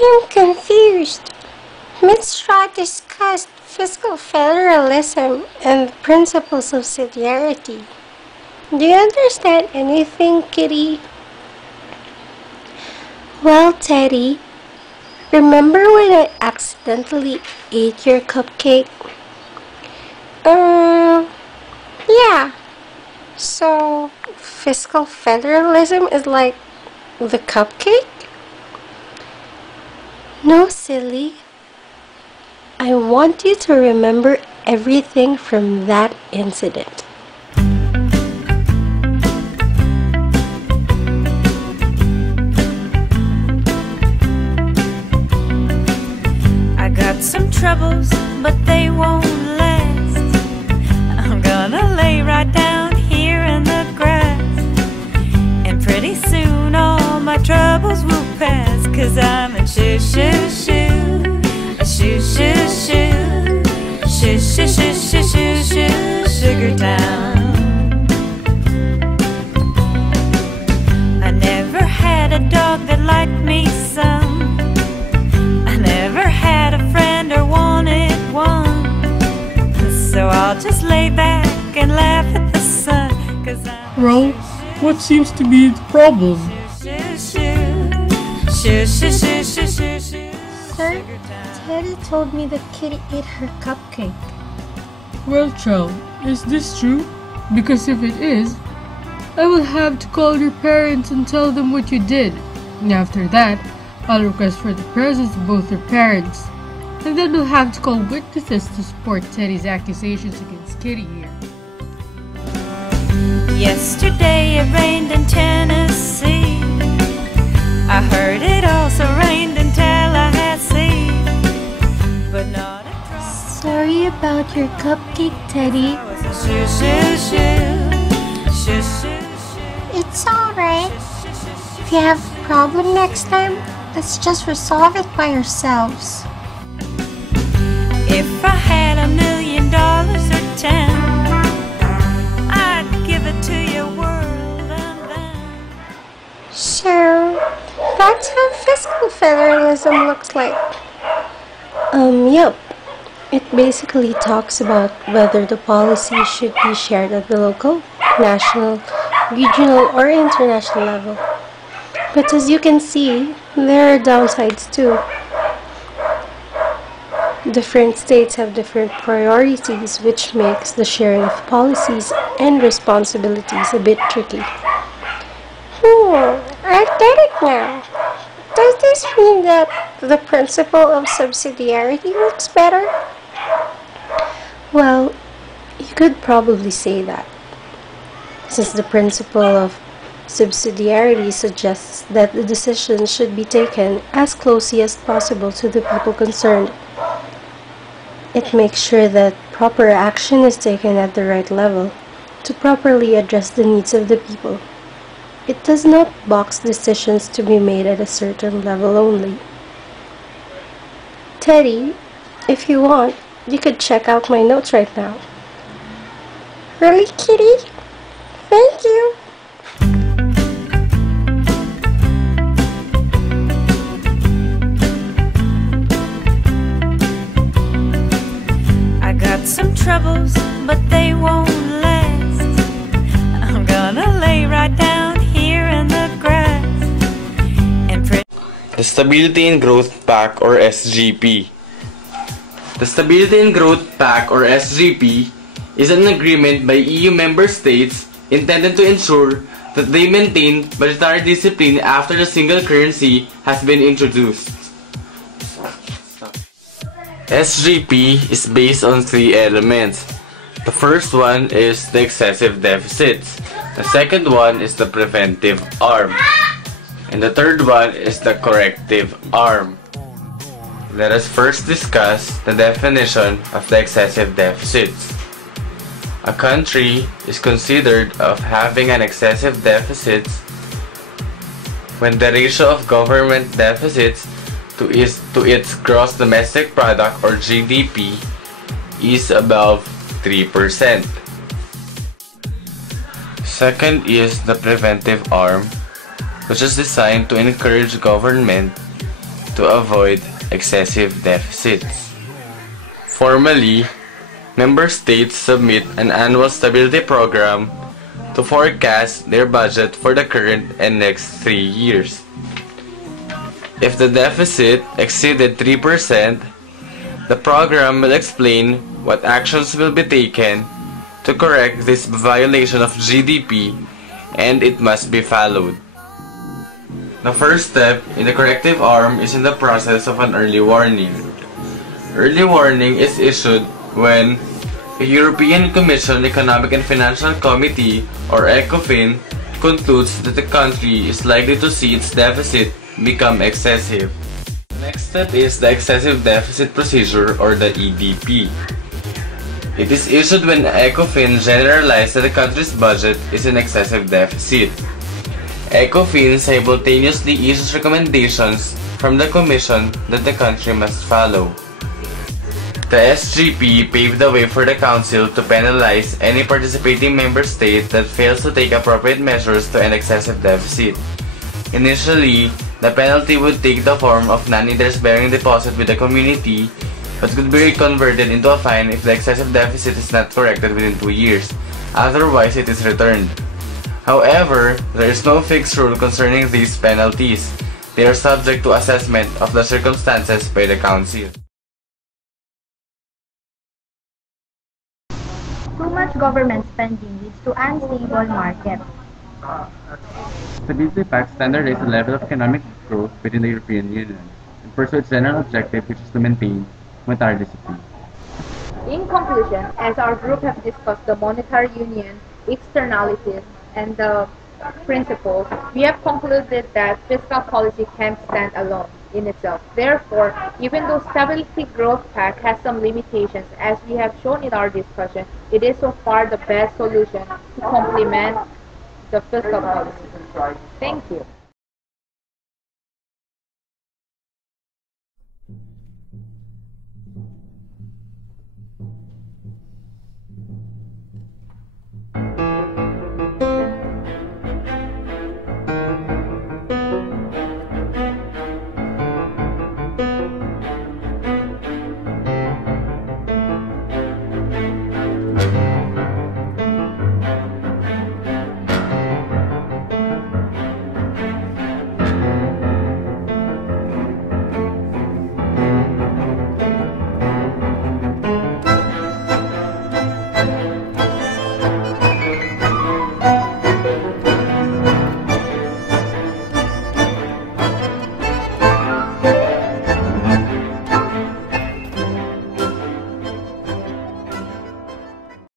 I'm confused. Ms. Straw discussed fiscal federalism and the principles of subsidiarity. Do you understand anything, Kitty? Well, Teddy, remember when I accidentally ate your cupcake? Yeah. So, fiscal federalism is like the cupcake? No, silly. I want you to remember everything from that incident. I got some troubles, but they won't last. I'm gonna lay right down here in the grass, and pretty soon all my troubles will pass, 'cause I'm in shoo shoo shoo, a shoo shoo shoo, shoo shoo shoo shoo shoo shoo, Sugar Town. I never had a dog that liked me some. I never had a friend or wanted one. So I'll just lay back and laugh at the sun, 'cause I'm Well, what seems to be the problem? Sir, Teddy told me that Kitty ate her cupcake. Well, child, is this true? Because if it is, I will have to call your parents and tell them what you did. And after that, I'll request for the presence of both your parents. And then we'll have to call witnesses to support Teddy's accusations against Kitty here. Yesterday it rained in Tennessee. I heard it also rained in Tallahassee, but not a drop. Sorry about your cupcake, Teddy. Shoo, shoo, shoo, shoo, shoo, shoo. It's alright. If you have a problem next time, let's just resolve it by ourselves. If I had $1 million or 10, I'd give it to your world and then. So, that's how fiscal federalism looks like. Yep. It basically talks about whether the policy should be shared at the local, national, regional, or international level. But as you can see, there are downsides too. Different states have different priorities, which makes the sharing of policies and responsibilities a bit tricky. I get it now. Does this mean that the principle of subsidiarity works better? Well, you could probably say that, since the principle of subsidiarity suggests that the decision should be taken as closely as possible to the people concerned. It makes sure that proper action is taken at the right level to properly address the needs of the people. It does not box decisions to be made at a certain level only. Teddy, if you want, you could check out my notes right now. Really, Kitty? Thank you. I got some troubles, but they won't last. I'm gonna lay right down here in the grass, and the Stability and Growth Pact, or SGP. The Stability and Growth Pact, or SGP, is an agreement by EU member states intended to ensure that they maintain budgetary discipline after the single currency has been introduced. SGP is based on 3 elements. The first one is the excessive deficits. The second one is the preventive arm. And the third one is the corrective arm. Let us first discuss the definition of the excessive deficits. A country is considered of having an excessive deficit when the ratio of government deficits to its gross domestic product, or GDP, is above 3%. Second is the preventive arm, which is designed to encourage government to avoid excessive deficits. Formally, member states submit an annual stability program to forecast their budget for the current and next 3 years. If the deficit exceeded 3%, the program will explain what actions will be taken to correct this violation of GDP, and it must be followed. The first step in the corrective arm is in the process of an early warning. Early warning is issued when the European Commission Economic and Financial Committee, or ECOFIN, concludes that the country is likely to see its deficit become excessive. The next step is the excessive deficit procedure, or the EDP. It is issued when ECOFIN generalizes that the country's budget is in excessive deficit. ECOFIN simultaneously issues recommendations from the Commission that the country must follow. The SGP paved the way for the Council to penalize any participating member state that fails to take appropriate measures to end excessive deficit. Initially, the penalty would take the form of non-interest-bearing deposit with the community, but could be converted into a fine if the excessive deficit is not corrected within 2 years. Otherwise, it is returned. However, there is no fixed rule concerning these penalties. They are subject to assessment of the circumstances by the Council. Too much government spending leads to unstable markets. Stability Pact standardizes the level of economic growth within the European Union and pursues its general objective, which is to maintain monetary discipline. In conclusion, as our group have discussed the monetary union, externalities, and the principles, we have concluded that fiscal policy can't stand alone in itself. Therefore, even though Stability Growth Pact has some limitations, as we have shown in our discussion, it is so far the best solution to complement the fiscal policy. Thank you.